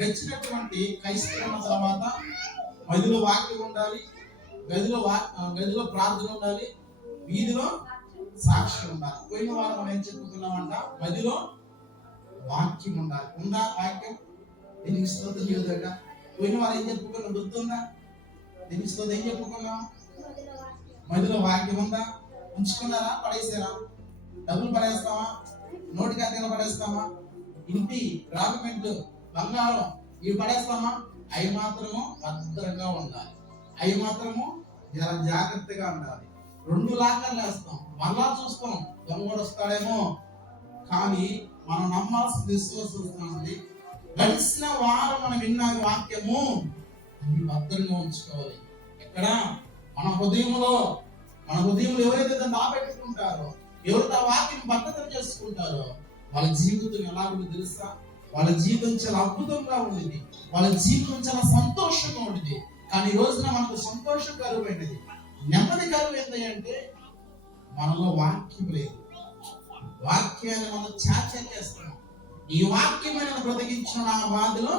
గడిచినటువంటి క్రైస్తవ తర్వాత గదిలో వాక్యం ఉండాలి, గదిలో ప్రార్థన ఉండాలి, వీధిలో సాక్షి ఉండాలి. పోయిన వారం మనం ఏం చెప్పుకున్నామంట? గదిలో వాక్యం ఉండాలి. ఉందా వాక్యం? దీనికి స్తోత్రం చేయదట. పోయిన వారు ఏం చెప్పుకున్నాం గుర్తుందా? దీనికి స్తోత్రం ఏం చెప్పుకున్నాం? మదిలో వాక్యం ఉందా? ఉంచుకున్నారా? పడేసారా? డబ్బులు పడేస్తామా? నోటికి అద్దెలు పడేస్తామా? ఇంటి డాక్యుమెంట్ బంగారం ఇవి పడేస్తామా? అవి మాత్రము భద్రంగా ఉండాలి. అవి మాత్రము చాలా జాగ్రత్తగా ఉండాలి. 2 లాకర్లు వేస్తాం, మళ్ళా చూస్తాం దొంగడు వస్తాడేమో, కానీ మనం నమ్మాల్సిన విశ్వాసం ఉంది. గడిచిన వారం మనం విన్న వాక్యము అది భద్రంగా ఉంచుకోవాలి. ఎక్కడ? మన హృదయంలో ఎవరైతే దాన్ని దాపెట్టుకుంటారో, ఎవరైతే ఆ వాక్యం భద్రత చేసుకుంటారో వాళ్ళ జీవితం ఎలా ఉంది తెలుసా? వాళ్ళ జీవితం చాలా అద్భుతంగా ఉండేది, వాళ్ళ జీవితం చాలా సంతోషంగా ఉండేది. కానీ ఈ రోజున మనకు సంతోషం కరువైనది, నెమ్మది కరువైంది. అంటే మనలో వాక్యం లేదు. వాక్యాన్ని మనం చాచా చేస్తున్నాం. ఈ వాక్యమైన బ్రతికించిన ఆ బాధలో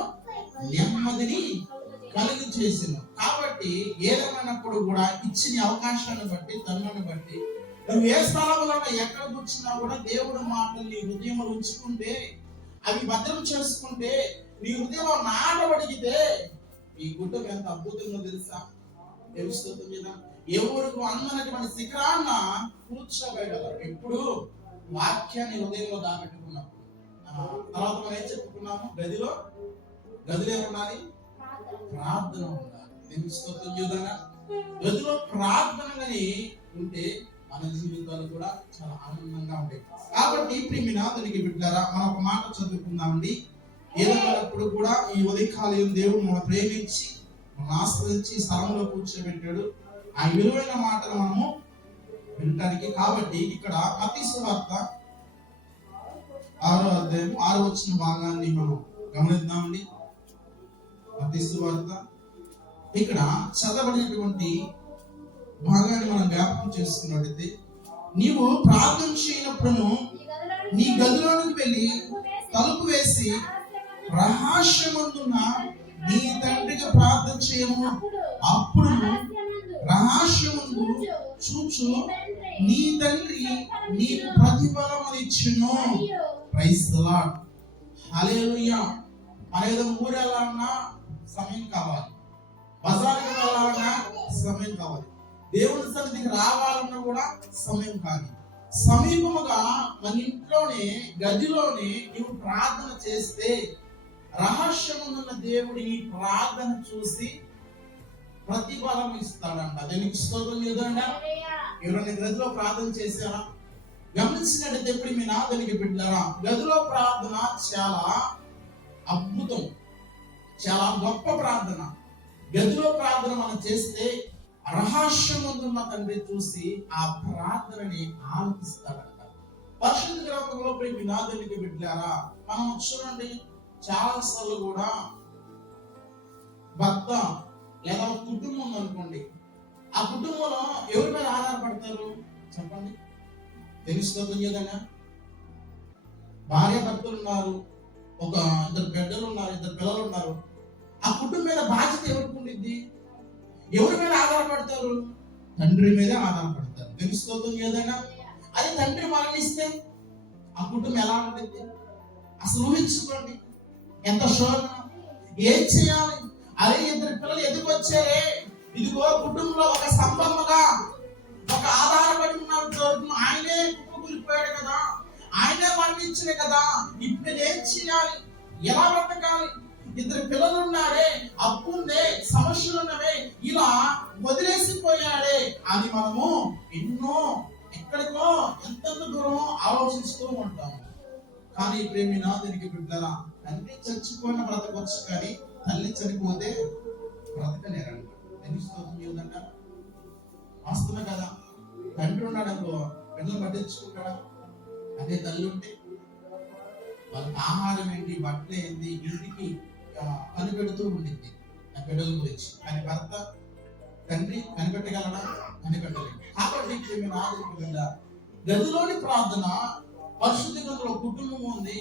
నెమ్మదిని కలిగి చేసిన. కాబట్టి ఏదేమైనప్పుడు కూడా ఇచ్చిన అవకాశాన్ని బట్టి, తరుణాన్ని బట్టి నువ్వు ఏ స్థలంలో ఎక్కడ కూర్చున్నా కూడా దేవుడి మాటలు నీ హృదయంలో ఉంచుకుంటే, అవి భద్రం చేసుకుంటే, నీ హృదయంలో నాటబడిగితే ఈ గుడ్డ ఎంత అద్భుతంగా తెలుసా? తెలుస్తుంది కదా. ఎవరికి అందనటువంటి శిఖరాన్న కూర్చోబెట్టగలరు ఎప్పుడు వాక్యాన్ని హృదయంలో దాపెట్టుకున్నప్పుడు. తర్వాత మనం ఏం చెప్పుకున్నాము? గదిలో ఏముండాలి? ప్రార్థన ఉండాలి. గదిలో ప్రార్థనని ఉంటే మన జీవితాలు కూడా చాలా ఆనందంగా ఉంటాయి. కాబట్టి ప్రియనాథునికి బిడ్డలారా, మనం ఒక మాట చదువుకుందామండి. ఏదైనప్పుడు కూడా ఈ ఉదయకాలం దేవుడు మనం ప్రేమించి, మనం ఆశ్రయించి స్థలంలో కూర్చోబెట్టాడు. ఆ విలువైన మాటలు మనము వినటానికి. కాబట్టి ఇక్కడ మత్తయి సువార్త 6వ అధ్యాయం 6వ వచన భాగాన్ని మనం గమనిద్దామండి. మత్తయి సువార్త ఇక్కడ చదవబడినటువంటి భాగాన్ని మనం జ్ఞాపకం చేసుకున్నట్లయితే, నీవు ప్రార్థన చేయనప్పుడు నీ గదిలోనికి వెళ్ళి తలుపు వేసి రహస్యమందున్న నీ తండ్రికి ప్రార్థన చేయము. అప్పుడు రహస్యమందు చూచు నీ తండ్రి నీకు ప్రతిఫలమునిచ్చును. Praise the Lord. హల్లెలూయా. మన ఏదో ఊరెళ్ళాలన్నా సమయం కావాలి, బజార్కి వెళ్ళాలన్నా సమయం కావాలి, దేవుని సన్నిధికి రావాలన్నా కూడా సమయం కావాలి. సమీపముగా మన ఇంట్లోనే గదిలోనే నీవు ప్రార్థన చేస్తే రహస్యమున్న దేవుడు ఈ ప్రార్థన చూసి ప్రతిఫలం ఇస్తాడంట. దీనికి స్తోత్రం లేదండి. ఎవరైనా గదిలో ప్రార్థన చేశారా? గమనించినట్టయితే ఎప్పుడు మీ నాదనికి బిడ్డారా, గదిలో ప్రార్థన చాలా అద్భుతం, చాలా గొప్ప ప్రార్థన. గదిలో ప్రార్థన మనం చేస్తే రహస్యమున్న తండ్రి చూసి ఆ ప్రార్థనని ఆలకిస్తాడంట. పరిశుద్ధ గ్రంథంలో మీ నాదనికి బిడ్డారా, మనం చూడండి చాలా సార్లు కూడా భర్త లేదా కుటుంబం అనుకోండి, ఆ కుటుంబంలో ఎవరి మీద ఆధారపడతారు చెప్పండి? తెలుస్తుంది కదన్నా. భార్య భర్తలు ఉన్నారు, ఒక 2 బిడ్డలు ఉన్నారు, 2 పిల్లలు ఉన్నారు. ఆ కుటుంబం మీద బాధ్యత ఎవరికి ఉండిద్ది? ఎవరి మీద ఆధారపడతారు? తండ్రి మీద ఆధారపడతారు. తెలుస్తుంది కదన్నా. అది తండ్రి మరణిస్తే ఆ కుటుంబం ఎలా ఉంటుంది? అసలు ఊహించుకోండి, ఎంత శోభన. ఏం చేయాలి? అదే 2 పిల్లలు ఎదుగుకొచ్చారే, ఇదిగో కుటుంబంలో ఒక స్తంభముగా, ఒక ఆధారపడి ఉన్న ఆయనే కుప్పకూలిపోయాడు కదా, ఆయనే మరణించిన కదా, ఇప్పుడు ఏం చేయాలి? ఎలా బ్రతకాలి? 2 పిల్లలు ఉన్నారే, అప్పు ఉందే, సమస్యలు ఉన్నవే, ఇలా వదిలేసిపోయాడే అని మనము ఎన్నో ఎక్కడికో ఎంత దూరమో ఆలోచిస్తూ ఉంటాము. కానీ ప్రేమినాథునికి బిడ్డరా, తండ్రి చచ్చిపోయిన బ్రతకొచ్చు, కానీ తల్లి చనిపోతే బ్రతకలేరంట. తెలుస్తుందంట. వాస్తవమే కదా. తండ్రి ఉన్నాడు అనుకో, బిడ్డలు పట్టించుకుంటాడా? అదే తల్లి ఉంటే వాళ్ళకి ఆహారం ఏంటి, బట్టలు ఏంటి, ఇంటికి కనిపెడుతూ ఉండింది ఆ బిడ్డల గురించి. కానీ భర్త తండ్రి కనిపెట్టగలడా? కనిపెట్టలేదు. కాబట్టి ప్రేమినాథునికి బిడ్డ, గదిలోని ప్రార్థన. పరిశుద్ధ గ్రంథంలో కుటుంబం ఉంది,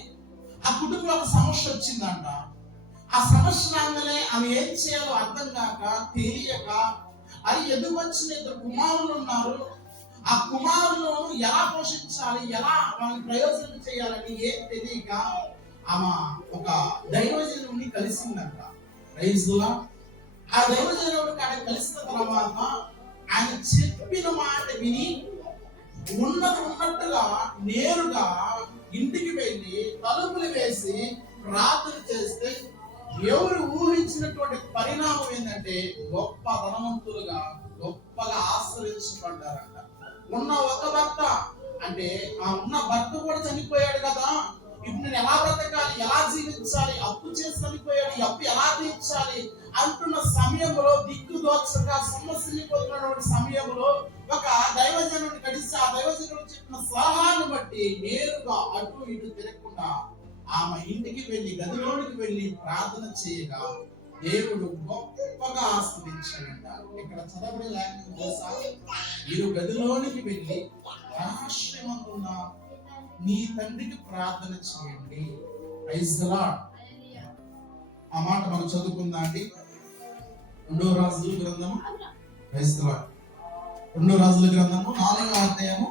ఆ కుటుంబంలో ఒక సమస్య వచ్చిందంట. ఆ సమస్య రాగానే ఆమె ఏం చేయాలో అర్థం కాక, తెలియక, అది ఎందుకు వచ్చిన ఇద్దరు కుమారులు ఉన్నారు, ఆ కుమారులను ఎలా పోషించాలి, ఎలా వాళ్ళని ప్రయోజనం చేయాలని ఏం తెలియక ఆమె ఒక దైవజనుడిని కలిసిందంట. రైతులా ఆ దైవజనుడికి ఆయన కలిసిన తర్వాత ఆయన చెప్పిన మాట విని ఉన్నట్టుగా నేరుగా ఇంటికి వెళ్ళి తలుపులు వేసి ప్రార్థన చేస్తే ఎవరు ఊహించినటువంటి పరిణామం ఏంటంటే గొప్ప ధనవంతులుగా గొప్పగా ఆశ్రయించబడ్డారంట. ఉన్న ఒక భర్త అంటే ఆ ఉన్న భర్త కూడా చనిపోయాడు కదా, ఇప్పుడు నేను ఎలా బ్రతకాలి, ఎలా జీవించాలి, అప్పు చేసి చనిపోయాడు, ఈ అప్పు ఎలా తీర్చాలి అంటున్న సమయంలో, దిక్కుదోచక సమస్యపోతున్నటువంటి సమయంలో ఒక దైవజనుడిని కలిసి ఆ దైవజనుడు చెప్పిన సలహాను బట్టి నేరుగా అటు ఇటు తిరగకుండా ఆమె ఇంటికి వెళ్ళి గదిలోనికి వెళ్ళి ప్రార్థన చేయగా దేవుడు గొప్పగా ఆస్వాదించాడంట. ఇక్కడ చదవడం లేకపోతే తెలుసా, మీరు గదిలోనికి వెళ్ళి రహస్యమందున్న నీ తండ్రికి ప్రార్థన చేయండి. Praise the Lord. ఆ మాట మనం చదువుకుందాం అండి. 2వ రాజుల గ్రంథము, ప్రైజ్ ది లార్డ్, 2వ రాజుల గ్రంథము 4వ అధ్యాయము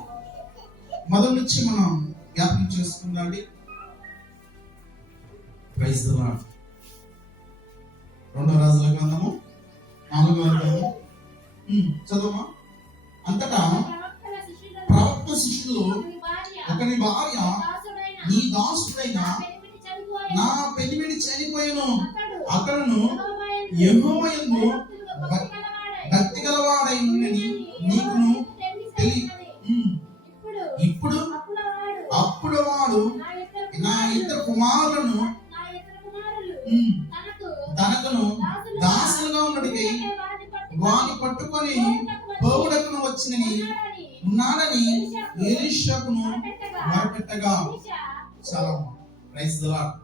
మొదటి నుంచి మనం జ్ఞాపకం చేసుకుందాం అండి. Praise the Lord. 2వ రాజుల గ్రంథము 4వ అధ్యాయము చదువుమా. అంతటా ప్రవక్త శిష్యులు ఒకని భార్య, నీ దాసుడైన నా పెనిమిటి చనిపోయిను, అతడును యెహోవా యందు భక్తి గలవాడై ఉండని నీకును ఇప్పుడు అప్పుడు వాడు నా ఇద్దరు కుమారులను తనకును దాసులుగా ఉన్నడికి వాని పట్టుకొని పోవుడకును వచ్చినని ఉన్నాడని ఎలీషాకును మొరపెట్టగా. చాలా ప్రైజ్ ది లార్డ్.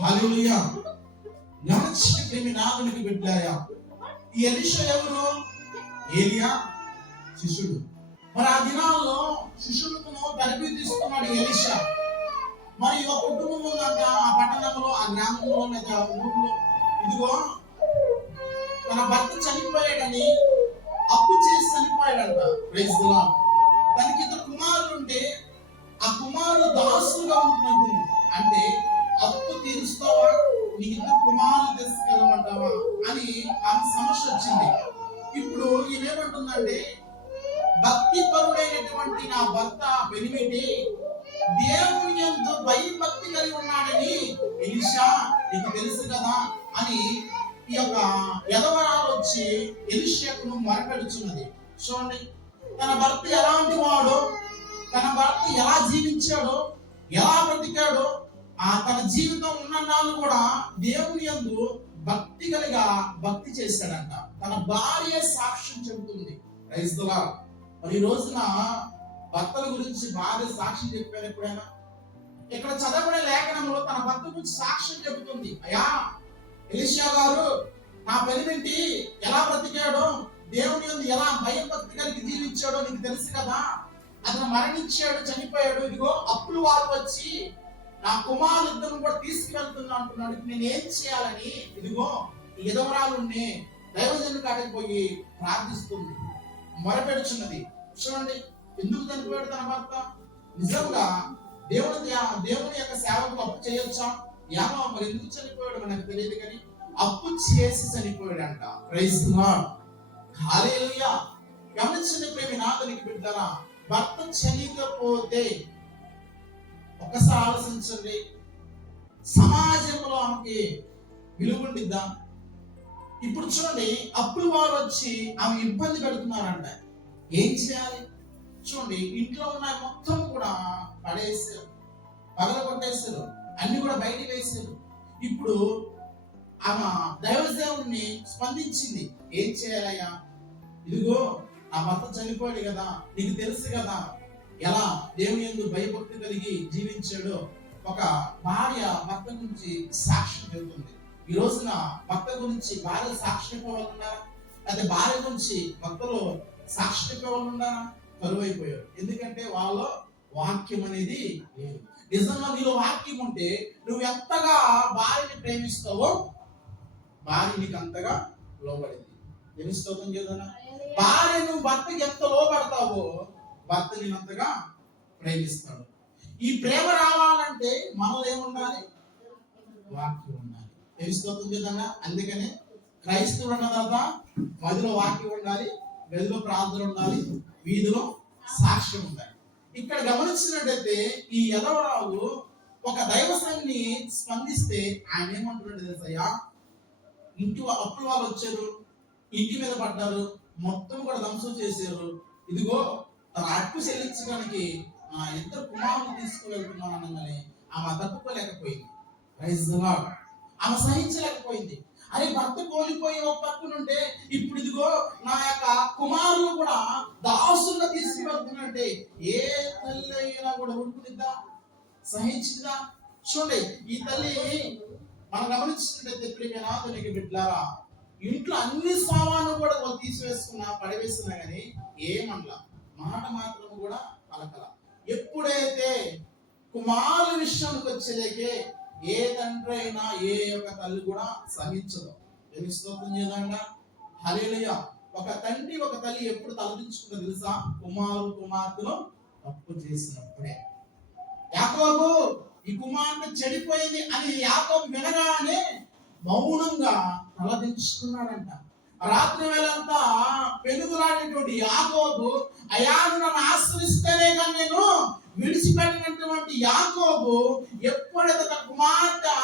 హల్లెలూయా. జ్ఞానచ్చిన ప్రేమి నాదునికి బిడ్డాయా. ఈ ఎలీషా ఎవరు? ఏలియా శిష్యుడు. మరి ఆ దినాల్లో శిష్యులకు తరబేతి తీసుకున్నాడు ఎలీషా. మరి ఒక కుటుంబం ఉందంట ఆ పట్టణంలో, ఆ గ్రామంలో, లేదా ఊర్లో. ఇదిగో తన భర్త చనిపోయాడని అప్పు చేసి చనిపోయాడంట. Praise the lord. తనకి ఇద్దరు కుమారులు ఉంటే ఆ కుమారుడు దాసులుగా ఉంటున్నాడు. అంటే అప్పు తీరుస్తావా, నీ ఇద్దరు కుమారులు తీసుకెళ్ళమంటావా అని ఆమె సమస్య వచ్చింది. ఇప్పుడు ఈమెమంటుందంటే, భక్తి పరుడైనటువంటి నా భర్త పెనిమిటి దేవుని యందు భయభక్తి కలిగి ఉన్నాడని ఎలీషా నీకు తెలుసు కదా అని ఈ యొక్క యెహోవారాలు వచ్చి ఎలీషాకును మొరపెడుచున్నది. చూడండి, తన భర్త ఎలాంటి వాడో, తన భర్త ఎలా జీవించాడో, ఎలా బ్రతికాడో, తన జీవితం ఉన్న నాళ్ళు కూడా దేవుని యందు భక్తి కలిగా భక్తి చేశాడంట. తన భార్య సాక్ష్యం చెబుతుంది. Praise the Lord. మరి ఈ రోజున భర్తల గురించి భార్య సాక్ష్యం చెప్పారు ఎప్పుడైనా? ఇక్కడ చదవబడే లేఖనంలో తన భర్త గురించి సాక్ష్యం చెబుతుంది. అయ్యా ఎలీషా గారు, నా పెనిమిటి ఎలా బ్రతికాడో, దేవుని యందు ఎలా భయభక్తి కలిగి జీవించాడో నీకు తెలుసు కదా. అతను మరణించాడు, చనిపోయాడు. ఇదిగో అప్పులు వారు వచ్చి నా కుమారులిద్దరు కూడా తీసుకువెళ్తున్నా అంటున్నాడు. నేను ఏం చేయాలని ఇదిగో ఎదవరాలున్నే దైవజనుడి కాడికి పోయి ప్రార్థిస్తుంది, మొరపెడుచున్నది. చూడండి, ఎందుకు చనిపోయాడు తన భర్త? నిజంగా దేవుని యొక్క సేవకు అప్పు చేయొచ్చా? ఏమో మరి ఎందుకు చనిపోయాడు మనకు తెలియదు, కానీ అప్పు చేసి చనిపోయాడంట. Praise the Lord. హల్లెలూయా. గమనించండి ప్రేమి నాదునికి బిడ్డరా, భర్త చనిపోతే ఒకసారి ఆలోచించండి, సమాజంలో ఆమెకి విలువ ఉండిద్దా? ఇప్పుడు చూడండి, అప్పులు వారు వచ్చి ఆమె ఇబ్బంది పెడుతున్నారంట. ఏం చేయాలి? చూడండి, ఇంట్లో ఉన్న మొత్తం కూడా పడేసారు, పగలగొట్టేసారు, అన్ని కూడా బయట వేసారు. ఇప్పుడు ఆమె దైవదేవుడిని స్పందించింది. ఏం చేయాలయ్యా? ఇదిగో ఆ భర్త చనిపోయాడు కదా, నీకు తెలుసు కదా ఎలా దేవుని యందు భయభక్తి కలిగి జీవించాడో. ఒక భార్య భర్త గురించి సాక్ష్యం చెబుతుంది. ఈ రోజున భర్త గురించి భార్య సాక్ష్యం ఇవ్వాలన్నారా? అయితే భార్య గురించి భర్తలో సాక్ష్యం ఇవ్వాలన్నారా? కరువైపోయారు. ఎందుకంటే వాళ్ళ వాక్యం అనేది లేదు. నిజంగా నీలో వాక్యం ఉంటే నువ్వు ఎంతగా భార్యని ప్రేమిస్తావో భార్య నీకు అంతగా లోబడింది. తెలుస్తోంది కదా? భార్య నువ్వు భర్తకి ఎంత లోబడతావో భర్త నేను అంతగా ప్రేమిస్తాడు. ఈ ప్రేమ రావాలంటే మనలో ఏముండాలి? వాక్యం ఉండాలి. తెలుస్తోంది కదా? అందుకనే క్రైస్తవుడు అన్న తర్వాత మదిలో వాక్యం ఉండాలి, గదిలో ప్రార్థన ఉండాలి, వీధిలో సాక్ష్యం ఉండాలి. ఇక్కడ గమనించినట్టయితే ఈ యదవరాలు ఒక దైవసాన్ని స్పందిస్తే ఆయన ఏమంటున్నాడు తెలుసయ్యా, ఇంటి అప్పుల వాళ్ళు వచ్చారు, ఇంటి మీద పడ్డారు, మొత్తం కూడా ధ్వంసం చేశారు. ఇదిగో తన అప్పు చెల్లించడానికి ఇద్దరు కుమారులు తీసుకువెళ్తున్నాను అనగానే ఆమె తట్టుకోలేకపోయింది. Praise the lord. ఆమె సహించలేకపోయింది. అరే భర్త కోల్పోయి ఒక పక్కనుంటే ఇప్పుడు ఇదిగో నా యొక్క కుమారులు కూడా దాసులుగా తీసుకువెళ్తున్నట్టే ఏ తల్లి అయినా కూడా ఉడుకునిద్దా, సహించిందా? చూడండి, ఈ తల్లి మనం గమనించినట్టయితే ప్రియమైన ఆధునిక బిడ్డలారా, ఇంట్లో అన్ని సామాన్లు కూడా వాళ్ళు తీసివేసుకున్నా పడవేస్తున్నా కానీ ఏమనలా, మాట మాత్రం కూడా పలకల. ఎప్పుడైతే కుమారుల విషయానికి వచ్చేలేకే ఏ తండ్రి అయినా ఏ యొక్క తల్లి కూడా సహించదు. తెలుస్తోంది కదా? హల్లెలూయా. ఒక తండ్రి ఒక తల్లి ఎప్పుడు తలదించుకుంటుందో తెలుసా? కుమార్తెలు తప్పు చేసినప్పుడే. యాకోబు ఈ కుమార్తె చెడిపోయింది అని యాకోబు వినగానే మౌనంగా తలదించుకున్నాడంట. రాత్రి వేళంతా పెనుగులాడేటువంటి యాకోబు, అయ్యా నన్ను ఆశ్రయిస్తేనే కానీ నేను విడిచిపెట్టినటువంటి యాకోబు ఎప్పుడైతే తన కుమార్తె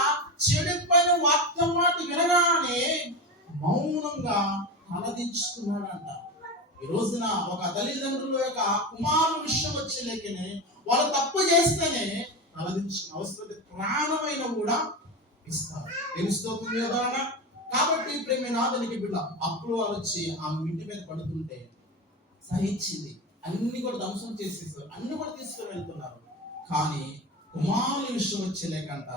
చెడిపోయిన వాక్యం మాట వినగానే మౌనంగా తలదించుకున్నాడంట. ఈ రోజున ఒక తల్లిదండ్రుల యొక్క కుమారుల విషయం వచ్చేలేకనే వాళ్ళు తప్పు చేస్తేనే తలదించుకున్న అవసరం ప్రాణమైన కూడా ఇస్తారు. తెలుస్తోంది కదా? కాబట్టి ప్రేమైన ఆధునిక బిడ్డ అప్పుడు వాళ్ళు వచ్చి ఆమె ఇంటి మీద పడుతుంటే సహించింది. అన్ని కూడా ధ్వంసం చేసేసారు, అన్ని కూడా తీసుకుని వెళ్తున్నారు. కానీ కుమారుల విషయం వచ్చేలేకంట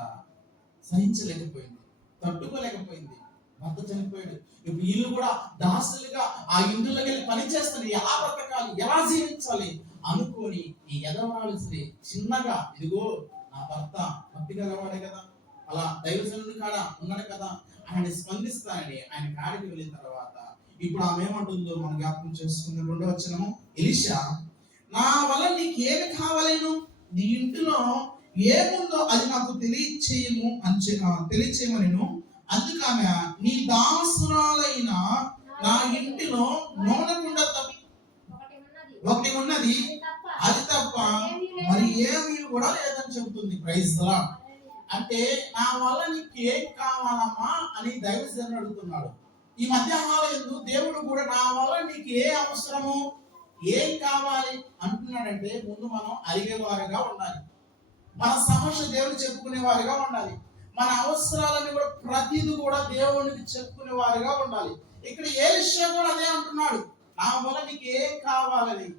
సహించలేకపోయింది, తట్టుకోలేకపోయింది. భర్త చనిపోయాడు, ఇప్పుడు వీళ్ళు కూడా దాసులుగా ఆ ఇంటిలోకి వెళ్ళి పని చేస్తారు. ఎలా బ్రతకాలి, ఎలా జీవించాలి అనుకొని ఈ యదవరాలు స్త్రీ చిన్నగా, ఇదిగో నా భర్త భక్తి గలవాడే కదా, అలా దైవజనుడి కాడ ఉన్నాడు కదా, ఆయన స్పందిస్తానని ఆయన కాడికి వెళ్ళిన తర్వాత ఇప్పుడు ఆమె ఏమంటుందో మనం జ్ఞాపకం చేసుకున్న 2వ వచనము, ఎలీషా నా వల్ల నీకు ఏమి కావాలేను, నీ ఇంటిలో ఏముందో అది నాకు తెలియచేయమని. అందుకు ఆమె, నీ దాసురాలైన నా ఇంటిలో నూనె కుండ ఒకటి ఉన్నది, అది తప్ప మరి ఏమీ కూడా లేదని చెబుతుంది. Praise the Lord. అంటే నా వల్ల నీకు ఏం కావాలమ్మా అని దైవజనుడు అడుగుతున్నాడు. ఈ మధ్యాహ్నాలు దేవుడు కూడా నా వల్ల నీకు ఏ అవసరము, ఏం కావాలి అంటున్నాడంటే ముందు మనం అడిగేవారుగా ఉండాలి, మన సమస్య దేవుడు చెప్పుకునే వారిగా ఉండాలి, మన అవసరాలని కూడా ప్రతిదీ కూడా దేవునికి చెప్పుకునే వారిగా ఉండాలి. ఇక్కడ ఎలీషా కూడా అదే అంటున్నాడు, నా వల్ల నీకు ఏం కావాలని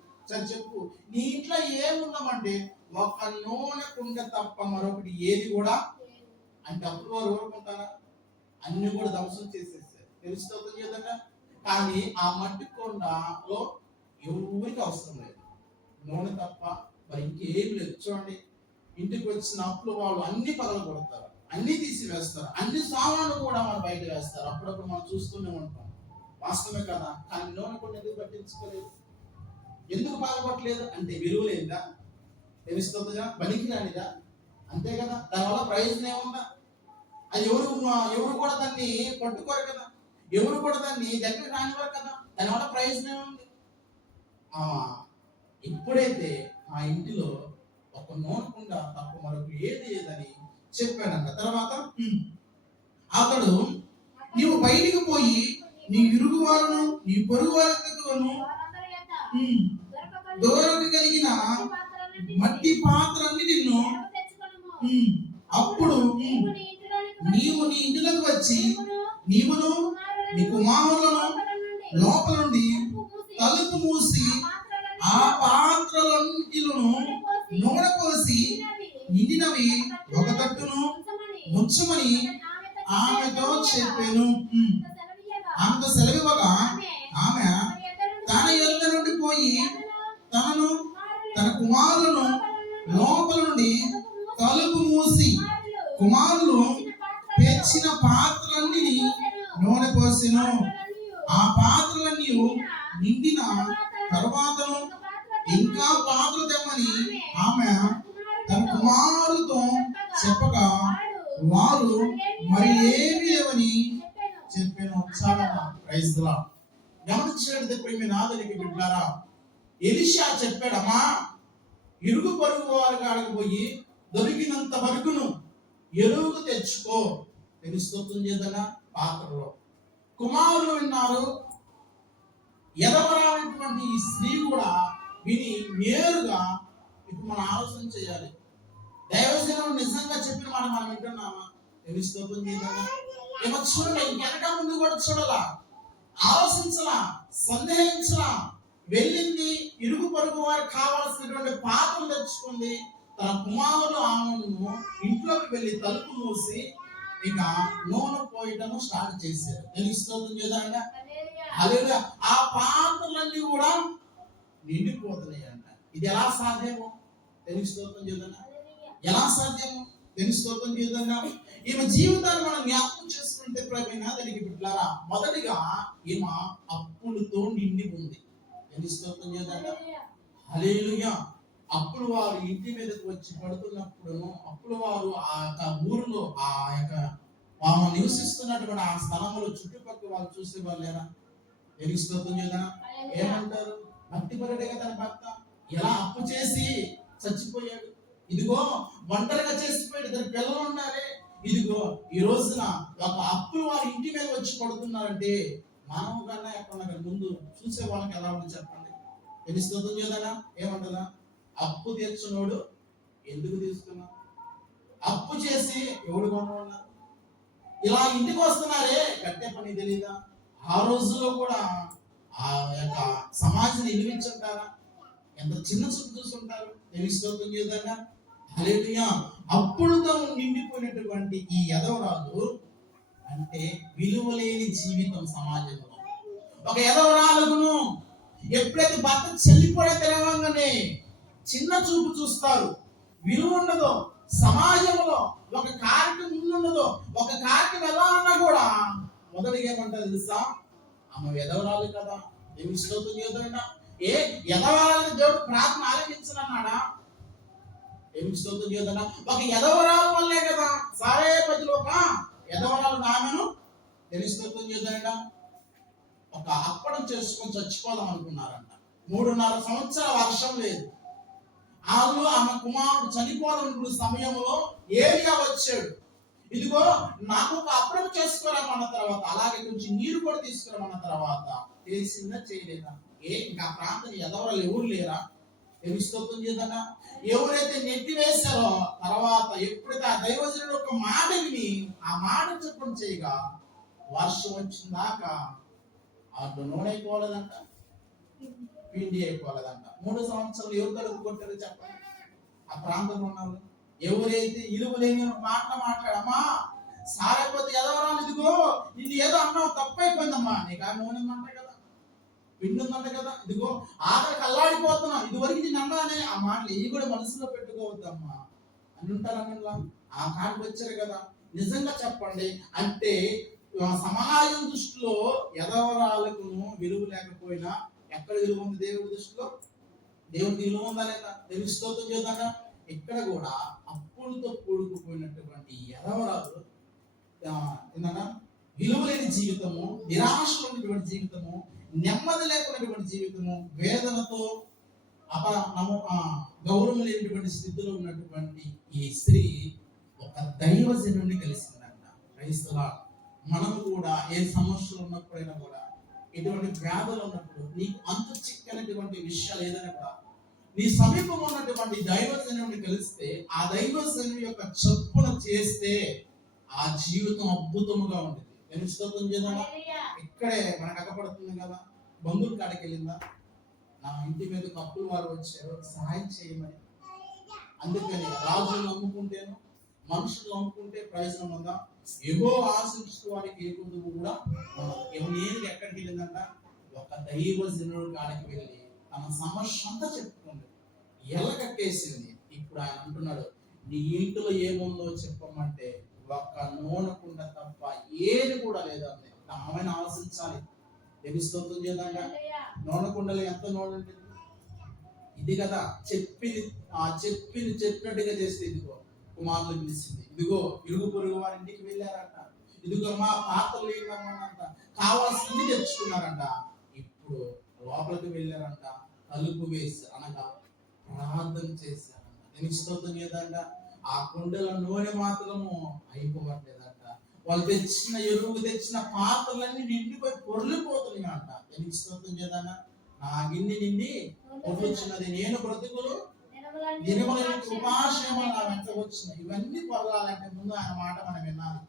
చెప్పు. నీ ఇంట్లో ఏముందామంటే ఒక నూనె కుండ తప్ప మరొకటి ఏది కూడా అంటే అప్పుడు వారు ఊరుకుంటారా? అన్ని కూడా ధ్వంసం చేసేసారు. తెలుస్తుంది కదండి. కానీ ఆ మట్టి కొండలో ఎవరికి అవసరం లేదు, నూనె తప్ప మరి ఇంకేం లేదు. చూడండి, ఇంటికి వచ్చిన అప్పులు వాళ్ళు అన్ని పగలు కొడతారు, అన్ని తీసి వేస్తారు, అన్ని సామాన్లు కూడా మనం బయట వేస్తారు. అప్పుడప్పుడు మనం చూస్తూనే ఉంటాం, వాస్తవమే కదా. కానీ నూనె కొండ ఎందుకు పట్టించుకోలేదు, ఎందుకు బాధపడలేదు అంటే విలువ లేదా, తెలుస్తుందిగా, బలికి రానిదా, అంతే కదా. దానివల్ల ప్రయోజనం ఏముందా? అది ఎవరు కూడా దాన్ని పట్టుకోరు కదా, ఎవరు కూడా దాన్ని దగ్గర రానివారు కదా, దానివల్ల ప్రయోజనం ఏముంది? ఎప్పుడైతే ఆ ఇంటిలో ఒక నూనె తప్ప మరొక ఏది లేదని చెప్పాడంట. తర్వాత అతడు, నీవు బయటికి పోయి నీ ఇరుగు వారును నీ పొరుగు వారును దూరకగలిగిన మట్టి పాత్రని నిన్ను, అప్పుడు నీవు నీ ఇంటిలోకి వచ్చి నీవును నీ కుమారులను లోపల నుండి తలుపు మూసి ఆ పాత్రలన్నిటిలోను నూనె పోసి నిండినవి ఒక తట్టును ఉంచమని ఆమెతో చెప్పాను. ఆమెతో సెలవివ్వగా ఆమె తన యొద్ద నుండి పోయి తన కుమారులను లోపల నుండి తలుపు మూసి కుమారులు తెచ్చిన పాత్రలన్నీ నూనె పోసెను. ఆ పాత్రలన్నీ నిండిన తరువాతను ఇంకా పాత్ర తెమ్మని ఆమె తన కుమారులతో చెప్పగా వారు మరి ఏమి లేవని చెప్పాను. చాలా ప్రైజ్ ది లార్డ్. గమనించినట్లయితే ప్రేమ నాదునికి బిడ్డలారా, ఎలీషా చెప్పాడమ్మా, ఇరుగు పొరుగు వారి కాడకు పోయి దొరికినంత వరకును ఎరువు తెచ్చుకో. తెలుస్తుంది ఏదన్నా పాత్రలో. కుమారులు విన్నారు. ఎదవరానటువంటి ఈ స్త్రీ కూడా విని నేరుగా ఇప్పుడు మనం ఆలోచన చేయాలి. దైవజనుడు నిజంగా చెప్పిన మాట మనం వింటున్నామా? తెలుస్తుంది ఏదన్నా ఏమో చూడండి, ఇంకెనక ముందు కూడా చూడాలా, ఆలోచించలా, సందేహించలా. వెళ్ళింది, ఇరుగు పొరుగు వారికి కావాల్సినటువంటి పాత్రలు తెచ్చుకుంది. తన కుమారులు ఆమెను ఇంట్లోకి వెళ్ళి తలుపు మూసి ఇక నూనె పోయటము స్టార్ట్ చేశారు. తెలుస్తుంది కదా. అదే ఆ పాత్రలన్నీ కూడా నిండిపోతున్నాయి అంట. ఇది ఎలా సాధ్యము? తెలుస్తుంది కదా. ఎలా సాధ్యము? తెలుస్తుంది కదా. ఈమె జీవితాన్ని మనం జ్ఞాపకం చేసుకుంటే ప్రవీణ దానికి బిడ్డలారా, మొదటిగా ఈమె అప్పులతో నిండి ఉంది. తెలుస్తుంది కదా. హల్లెలూయా. అప్పుడు వారు ఇంటి మీదకి వచ్చి పడుతున్నప్పుడు, అప్పుడు వారు ఆ యొక్క ఊరిలో ఆ యొక్క వారు నివసిస్తున్నటువంటి ఆ స్థలంలో చుట్టుపక్కల వాళ్ళు చూసే వాళ్ళు లేరా? తెలుస్తుంది కదా. ఏమంటారు? భక్తి పరుడే తన భర్త ఎలా అప్పు చేసి చచ్చిపోయాడు, ఇదిగో ఒంటరిగా చేసిపోయాడు, ఇద్దరు పిల్లలు ఉన్నారే, ఇదిగో ఈ రోజున ఒక అప్పులు వారి ఇంటి మీద వచ్చి పడుతున్నారంటే మనం కన్నా ఎక్కడ ముందు చూసే వాళ్ళకి ఎలా ఉంది చెప్పండి? తెలుస్తుంది కదా. ఏమంటారా? అప్పు తీర్చునోడు ఎందుకు తీసుకున్నా? అప్పు చేసి ఎవడు కొనున్నారు? ఇలా ఇంటికి వస్తున్నారే, కట్టే పని తెలీదా? ఆ రోజుల్లో కూడా ఆ యొక్క సమాజాన్ని నిలిపించుంటారా? ఎంత చిన్న చూపు చూస్తుంటారు. తెలుస్తుంది కదా. హల్లెలూయా. అప్పులతో నిండిపోయినటువంటి ఈ ఎదవరాలు అంటే విలువలేని జీవితం సమాజంలో. ఒక ఎదవరాలును ఎప్పుడైతే భర్త చెల్లిపోయే తెరవంగానే చిన్న చూపు చూస్తారు, విలువ ఉండదు. సమాజంలో ఒక కార్యక్రమం ముందుండదు. ఒక కార్యక్రమం ఎలా ఉన్నా కూడా మొదటిగా ఏమంటారు తెలుసా? ఆమె ఎదవరాలు కదా. ఏమి స్తోత్రం చేద్దాం. ఏ ఎదవరాలని దేవుడు ప్రార్థన ఆలకించనన్నాడా? ఏమి స్తోత్రం చేద్దాం. ఒక ఎదవరాల వల్లే కదా సారే ప్రజలు ఒక ఎదవరాలు ఆమెను తెలుస్తోత్రం చేద్దాం. ఒక అప్పడం చేసుకొని చచ్చిపోదాం అనుకున్నారంట. 3.5 సంవత్సరాల వర్షం లేదు. ఆమె కుమారుడు చనిపోవాలనుకున్న సమయంలో ఏలియా వచ్చాడు. ఇదిగో నాకు ఒక అప్పడం చేసుకోరామన్న తర్వాత, అలాగే కొంచెం నీరు కూడా తీసుకురామన్న తర్వాత చేసిందా చేయలేదా? ఇంకా ప్రాంతం ఎదవరాలు ఎవరు లేరా? తెలుస్తోత్రం చేద్దాం. ఎవరైతే నెట్టి వేశారో తర్వాత ఎప్పుడైతే ఆ దైవజనుడు ఒక మాట విని ఆ మాట చెప్పడం చేయగా వర్షం వచ్చిందాకా అటు నూనె అయిపోలేదంట, పిండి అయిపోలేదంట. 3 సంవత్సరాలు ఎవరు తడుపు కొట్టారు చెప్పండి? ఆ ప్రాంతంలో ఉన్నారు. ఎవరైతే ఇలువ లేని మాట్లాడమ్మా సారైపోతే ఎదవరాలు, ఇదిగో ఇది ఏదో అన్నావు తప్పైపోయిందమ్మా, నీకు ఆ నూనె ఉందంట కదా, పిండి ఉందంట కదా, ఇదిగో ఆఖరికి అల్లాడిపోతున్నావు, ఇదివరకు నేను అన్నానే, ఆ మాటలు ఇవి కూడా మనసులో పెట్టుకోవద్దమ్మా అని ఉంటారన్నా. ఆ కాడికి వచ్చారు కదా. నిజంగా చెప్పండి అంటే సమాజం దృష్టిలో ఎదవరాలకు విలువ లేకపోయినా ఎక్కడ విలువ ఉంది దేవుడి దృష్టిలో? దేవుడికి విలువ ఉందా లేదా? తెలుస్తోతో చేద్దాక ఇక్కడ కూడా అప్పులతో కూడుకుపోయినటువంటి ఎదవరాలు ఏంటన్నా విలువ లేని జీవితము, నిరాశలో ఉన్నటువంటి జీవితము, నెమ్మది లేకున్నటువంటి జీవితము, వేదనతో గౌరవం లేనటువంటి స్థితిలో ఉన్నటువంటి ఈ స్త్రీ ఒక దైవజనుడిని కలిసిందంట. క్రైస్తవ మనము కూడా ఏ సమస్యలు ఉన్నప్పుడైనా కూడా, ఎటువంటి వ్యాధులు ఉన్నప్పుడు, నీకు అంతు చిక్కనటువంటి విషయాలు ఏదైనా కూడా నీ సమీపంలో ఉన్నటువంటి దైవజనుడిని కలిస్తే, ఆ దైవజనుడి యొక్క చొప్పున చేస్తే ఆ జీవితం అద్భుతముగా ఉంటుంది. తెలుస్తుంది కదా. ఇక్కడే మనకు అక్కపడుతుంది కదా. బంధువుల కాడికి వెళ్ళిందా? నా ఇంటి మీద కప్పులు వారు వచ్చారు సహాయం చేయమని. అందుకని రాజులు నమ్ముకుంటేను మనుషులు నమ్ముకుంటే ప్రయోజనం ఉందా? ఏవో ఆశించు వారికి ఏ పొందుకు కూడా నేను ఎక్కడికి వెళ్ళిందంట? ఒక దైవజనుడి కాడికి వెళ్ళి తన సమస్య అంతా చెప్పుకుంది, ఎల్ల కట్టేసింది. ఇప్పుడు ఆయన అంటున్నాడు, నీ ఇంటిలో ఏముందో చెప్పమంటే ఒక్క నూనె కుండ తప్ప ఏది కూడా లేదండి. ఆమె ఆలోచించాలి. స్తోత్రం చేద్దాంగా. నూనె కుండలో ఎంత నూనె ఉంటుంది? ఇది కదా చెప్పినట్టుగా చేస్తే ఇదిగో కుమారులు పిలిచింది. ఇదిగో ఇరుగు పొరుగు వారి ఇంటికి వెళ్ళారంట. ఇదిగో మా పాత్రలు ఏమన్నారంట, కావాల్సింది తెచ్చుకున్నారంట. ఇప్పుడు లోపలికి వెళ్ళారంట, తలుపు వేసి అనగా ప్రార్థన చేశారంట. నేను స్తోత్రం చేద్దాంట. ఆ కుండలో నూనె మాత్రము అయిపోవట్లేదంట. వాళ్ళు తెచ్చిన పాత్రలన్నీ నిండిపోయి పొర్లిపోతున్నాయి అంట. నేను స్తోత్రం చేద్దానా. నా గిన్నె నిండి పొర్లుచున్నది, నేను బ్రతుకులు దినములని కృపాక్షేమాలు నా వెంట వచ్చినాయి. ఇవన్నీ పొరలాలంటే ముందు ఆయన మాట మనం వినాలి.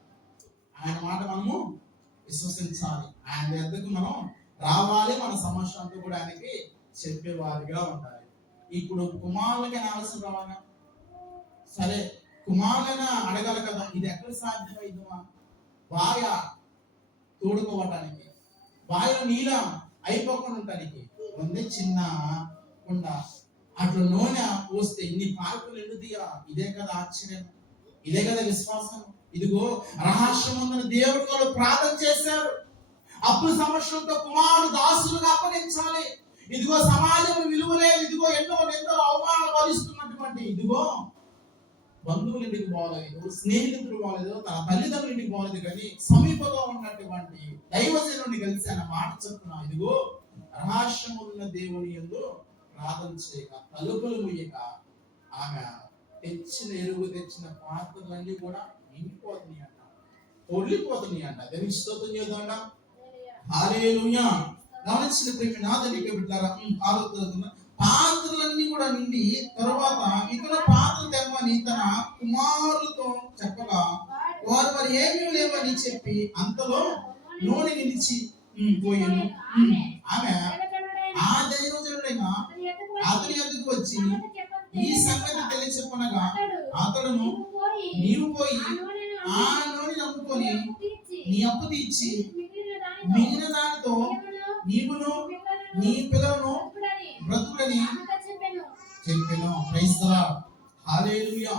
ఆయన మాట మనము విశ్వసించాలి. ఆయన దగ్గరకు మనం రావాలి. మన సమస్య అంతా కూడా ఆయనకి చెప్పేవారిగా ఉండాలి. ఇప్పుడు కుమారులకి ఆలస్యం రావాలా? సరే, కుమారులైనా అడగాల కదా. ఇది ఎక్కడ సాధ్యమైందా? భార్య తోడుకోవటానికి, భార్య నీళ్ళ అయిపోకుండా ఉండటానికి ఉంది చిన్న కుండ. అట్లా నూనె పోస్తే ఇన్ని పార్కులు ఎండుతీయా? ఇదే కదా ఆశ్చర్యం, ఇదే కదా విశ్వాసం. ఇదిగో రహస్యముందని దేవుడు వాళ్ళు ప్రార్థన చేశారు. అప్పుడు సమస్యలతో కుమారుడు దాసులుగా అప్పగించాలి. ఇదిగో సమాజం విలువలేదు. ఇదిగో ఎన్నో అవమానాలు భరిస్తున్నటువంటి ఇదిగో బంధువులు ఇంటికి పోలేదు, స్నేహితులు పోలేదు, తన తల్లిదండ్రులు ఇంటికి పోలేదు, కానీ సమీపంగా ఉన్నటువంటి దైవజనుడిని కలిసి ఆయన మాట చెప్తున్నా. ఇదిగో రహస్యమున్న దేవుని యందు ప్రార్థన చేయక, తలుపులు ముయ్యక ఆమె తెచ్చిన పాత్రలన్నీ కూడా నిండిపోతున్నాయి అంట, పొర్లిపోతున్నాయి అంట. దేవునికి స్తోత్రం చేద్దామంట. హల్లెలూయా. గమనించిన ప్రేమ నాదనికి బిడ్డలారా, పాత్రలన్నీ కూడా నిండి తర్వాత ఇతర పాత్రలు తెమ్మని తన కుమారులతో చెప్పగా వారు ఏమీ లేవని చెప్పి అంతలో నూనె నిలిచి పోయాను. ఆమె ఆ దైవజనుడైన అతని ఎదుగు వచ్చి ఈ సంగతి తెలియచెప్పనగా అతడును, నీవు పోయి ఆ నూనె అమ్ముకొని నీ అప్పు తీర్చి మిగిలిన దానితో నీవును నీ పిల్లలను బ్రతుకుని చెప్పాను. Praise the Lord. హల్లెలూయా.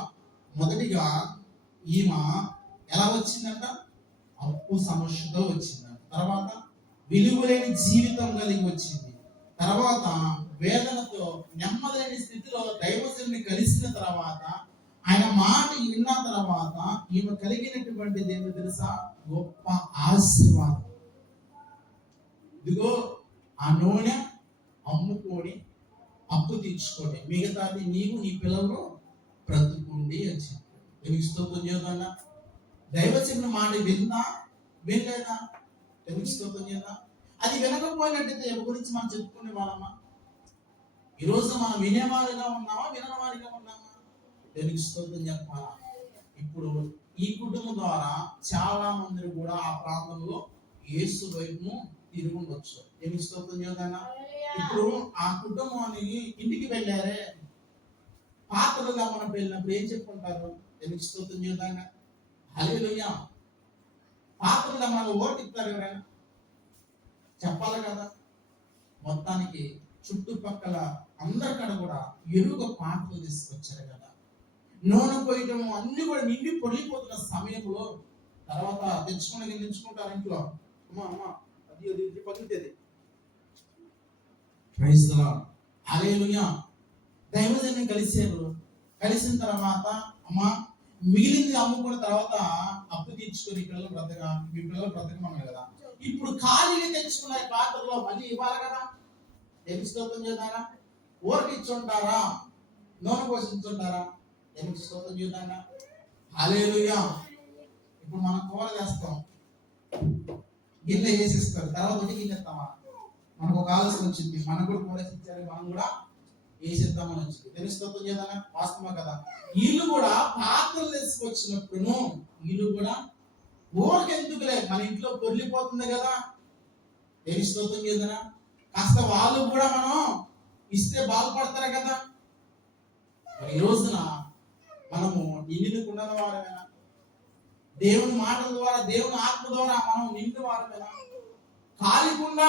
మొదటిగా ఈమె ఎలా వచ్చిందంట? అప్పు సమస్యతో వచ్చిందంట. తర్వాత విలువలేని జీవితం కలిగి వచ్చింది. తర్వాత వేదనతో నెమ్మదైన స్థితిలో దైవజనుని కలిసిన తర్వాత ఆయన మాట విన్న తర్వాత ఈమె కలిగినటువంటిది ఏంటో తెలుసా? గొప్ప ఆశీర్వాదం. ఇదిగో ఆ నూనె అమ్ముకొని అప్పు తీర్చుకోండి, మిగతాది నీవు నీ పిల్లలు బ్రతుకుండి అని చెప్పాడు. దేవునికి స్తోత్రం చేద్దాం. దైవజనుని మాట వినలేదా? దేవునికి స్తోత్రం చేద్దాం. అది వినకపోయినట్టయితే ఎవరి గురించి మనం చెప్పుకునే వాళ్ళమా? ఈరోజు మనం వినేవారిగా ఉన్నామా, వినవారిగా ఉన్నామా? దేవునికి స్తోత్రం చెప్పాలా. ఇప్పుడు ఈ కుటుంబం ద్వారా చాలా మంది కూడా ఆ ప్రాంతంలో యేసు వైపు తిరిగి ఉండొచ్చు. దేవునికి స్తోత్రం చేద్దాం. ఇప్పుడు ఆ కుటుంబానికి ఇంటికి వెళ్ళారే, పాత్రలుగా మనం వెళ్ళినప్పుడు ఏం చెప్పుకుంటారు? దేవునికి స్తోత్రం చేద్దాం. హల్లెలూయా. పాత్రలుగా మనకు ఓటు ఇస్తారు ఎవరైనా? చెప్పాలి కదా. మొత్తానికి చుట్టుపక్కల అందరికన్నా కూడా ఎరుగు పాత్రలు తీసుకొచ్చారు కదా. నూనె పోయటము అన్ని కూడా నిండి పొడిపోతున్న సమయంలో తర్వాత తెచ్చుకుంటారు ఇంట్లో. అమ్మా అది పగిలితేది. Praise the Lord. హల్లెలూయా. దైవజనుని కలిసిన తర్వాత అమ్మా మిగిలింది అమ్ముకున్న తర్వాత అప్పు తీర్చుకొని మీ పిల్లలు బ్రతకమన్నారు కదా. ఇప్పుడు ఖాళీగా తెచ్చుకున్న పాత్రలో మళ్ళీ ఇవ్వాలి కదా. దేవునికి స్తోత్రం చేద్దారా? ఊరికి ఇచ్చుంటారా? నూనె పోషించుంటారా? దేవునికి స్తోత్రం చేద్దారా? హల్లెలూయా. ఇప్పుడు మనం కూర చేస్తాం, గిన్నె వేసిస్తారు, తర్వాత ఒకటి గిన్నె ఎత్తామా? మనకు ఒక ఆలోచన వచ్చింది, మనకు కూడా కూర ఇచ్చారు, మనం కూడా వేసిద్దామని వచ్చింది. దేవునికి స్తోత్రం చేద్దారా? వాస్తవం కదా. వీళ్ళు కూడా పాత్రలు తీసుకొచ్చినప్పుడు వీళ్ళు కూడా ఊరికి ఎందుకులే, మన ఇంట్లో పొర్లిపోతుంది కదా. దేవునికి స్తోత్రం చేద్దారా? కాస్త వాళ్ళు కూడా మనం ఇస్తే బాగుపడతారు కదా. ఈ రోజున మనము నిండుకున్న వారమేనా? దేవుని మాటల ద్వారా, దేవుని ఆత్మ ద్వారా మనం నిండు వారమేనా? కాలికుండా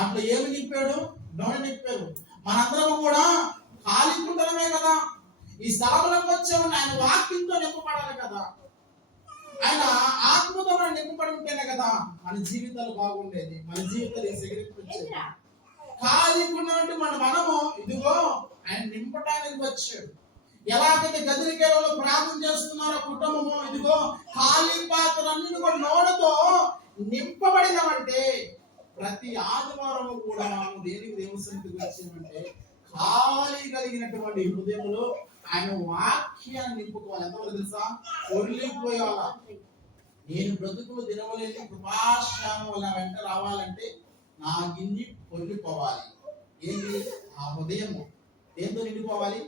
అట్లా ఏమి నింపాడు? నూనె నింపాడు. మనందరం కూడా కాలికుండడమే కదా. ఈ స్థలంలోకి వచ్చామని ఆయన వాక్యంతో నింపబడాలి కదా, ఆయన ఆత్మతో మనం నింపబడి ఉంటేనే కదా మన జీవితాలు బాగుండేది, మన జీవితాలు సెగరింపొచ్చేది. ఖాళీగా ఉన్నటువంటి మనము ఇదిగో ఆయన నింపడానికి వచ్చాడు. ఎలాగైతే గదిరికేలో ప్రార్థన చేస్తున్నారో కుటుంబము, ఇదిగో ఖాళీ పాత్రలన్నీ కూడా నోడతో నింపబడినవంటే ప్రతి ఆదివారం కూడా మనం దేనికి దేవసన్నిధికి వచ్చామంటే ఖాళీ కలిగినటువంటి హృదయంలో ఆయన వాక్యాన్ని నింపుకోవాలి. ఎంతవరకు తెలుసా? పొర్లిపోయేవాళ్ళ నేను బ్రతుకులు దినవలేని కృపాశ్రామం వల్ల వెంట రావాలంటే నా గిన్నె పొర్లిపోవాలి. ఏంటి? ఆ హృదయము దేంతో నిండిపోవాలి?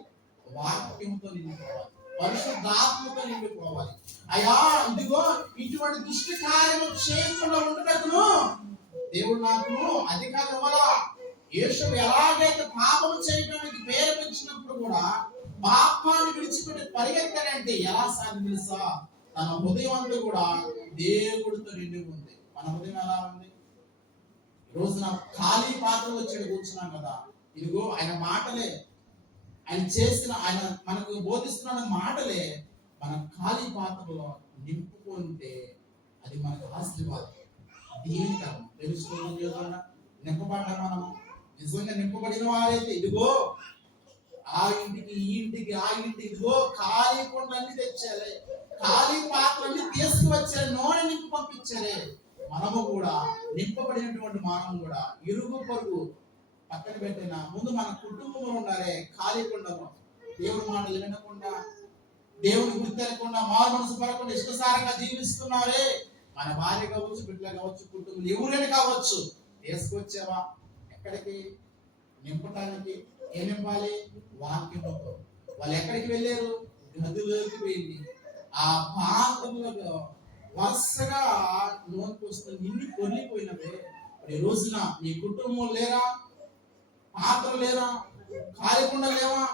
వాక్యంతో నిండిపోవాలి, పరిశుద్ధాత్మతో నిండిపోవాలి. అయ్యా ఇదిగో ఇటువంటి దుష్ట కార్యము చేయకుండా ఉండటకును దేవుడు నాకు అధికారం ఇవ్వలా. యేసు ఎలాగైతే పాపం చేయడానికి ప్రేరేపించినప్పుడు కూడా పాపాన్ని విడిచిపెట్టి పరిగెత్తాడంటే ఎలా సాధ్యం తెలుసా? తన హృదయం అంతా కూడా దేవుడితో నిండి ఉంది. మన హృదయం ఎలా ఉంది? రోజున ఖాళీ పాత్రలో వచ్చి కూర్చున్నాం కదా, ఇదిగో ఆయన మాటలే, ఆయన చేసిన, ఆయన మనకు బోధిస్తున్న మాటలే మన ఖాళీ పాత్రలో నింపుకుంటే అది మనకు ఆశీర్వాదం, దీనికరం. తెలుసుకోవాలి నింపబడ్డా మనము నిజంగా నింపబడిన వారైతే ఇదిగో ఆ ఇంటికి ఈ ఇంటికి ఆ ఇంటికి ఇదిగో ఖాళీ కొండలన్నీ తెచ్చారే, ఖాళీ పాత్రలన్నీ తీసుకువచ్చారు, నూనె నింపి పంపించారే. మనము కూడా నింపబడినటువంటి మనం కూడా ఇరుగు పొరుగు పక్కన పెట్టిన ముందు మన కుటుంబంలో ఉండాలి. ఖాళీ కొండము దేవుడి మాటలు వినకుండా, దేవుని గుర్తెరకుండా, మారు మనసు పడకుండా ఇష్టసారంగా జీవిస్తున్నారే. మన భార్య కావచ్చు, బిడ్డలు కావచ్చు, కుటుంబం ఎవరైనా కావచ్చు, తీసుకొచ్చావా ఎక్కడికి? నింపటానికి. ఏం నింపాలి? వాక్యంతో. వాళ్ళు ఎక్కడికి వెళ్ళారు? గదిలోకి వెళ్ళి ఆ పాత్రలో వరుసగా నోనికి వస్తుంది, నిన్ను కొలిపోయినవే. ఈ రోజున నీ కుటుంబం లేరా? పాత్ర లేరా? కాలికుండా లేవా?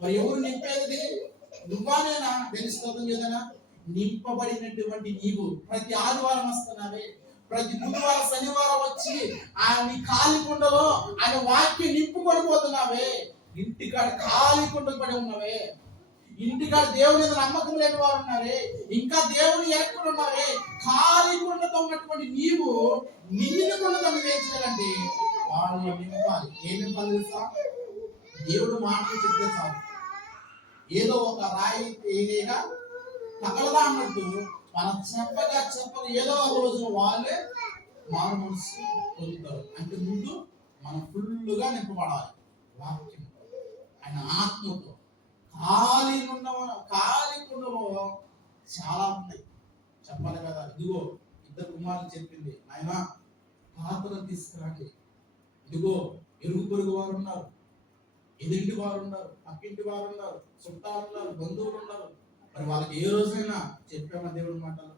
మరి ఎవరు నింపేది? నువ్వానేనా? తెలుసుకోవడం చేదనా? నింపబడినటువంటి నీవు ప్రతి ఆదివారం వస్తున్నావే, ప్రతి బుధవారం శనివారం వచ్చి ఆయన ఖాళీ కుండలో ఆయన వాక్యం నింపుకొని పోతున్నావే. ఇంటికాడ ఖాళీ కుండలు పడి ఉన్నావే, ఇంటికాడ దేవుని మీద నమ్మకం లేని వారు ఉన్నారే, ఇంకా దేవుని ఎక్కడ ఉన్నారే. ఖాళీ కుండతో ఉన్నటువంటి నీవు నిండిన కుండతో ఏం చేయాలంటే వాళ్ళు నింపాలి. ఏం నింపాలి తెలుసా? దేవుడు మాటలు చెప్తే చాలు, ఏదో ఒక రాయి ఏదైనా తగలదా అన్నట్టు మనం చెప్పగా ఏదో ఒక రోజు వాళ్ళే మారు మనసు పొందుతారు. అంటే ముందు మనం ఫుల్లుగా నింపబడాలి వాక్యం, ఆయన ఆత్మతో. ఖాళీ కుండలో చాలా ఉన్నాయి, చెప్పాలి కదా. ఇదిగో ఇద్దరు కుమారులు చెప్పింది, ఆయన పాత్రలు తీసుకురాండి. ఇదిగో ఇరుగు పొరుగు వారు ఉన్నారు, ఎదురింటి వారు ఉన్నారు, పక్కింటి వారు ఉన్నారు, చుట్టాలు ఉన్నారు, బంధువులు ఉన్నారు. మరి వాళ్ళకి ఏ రోజైనా చెప్పామా దేవుడి మాటలు?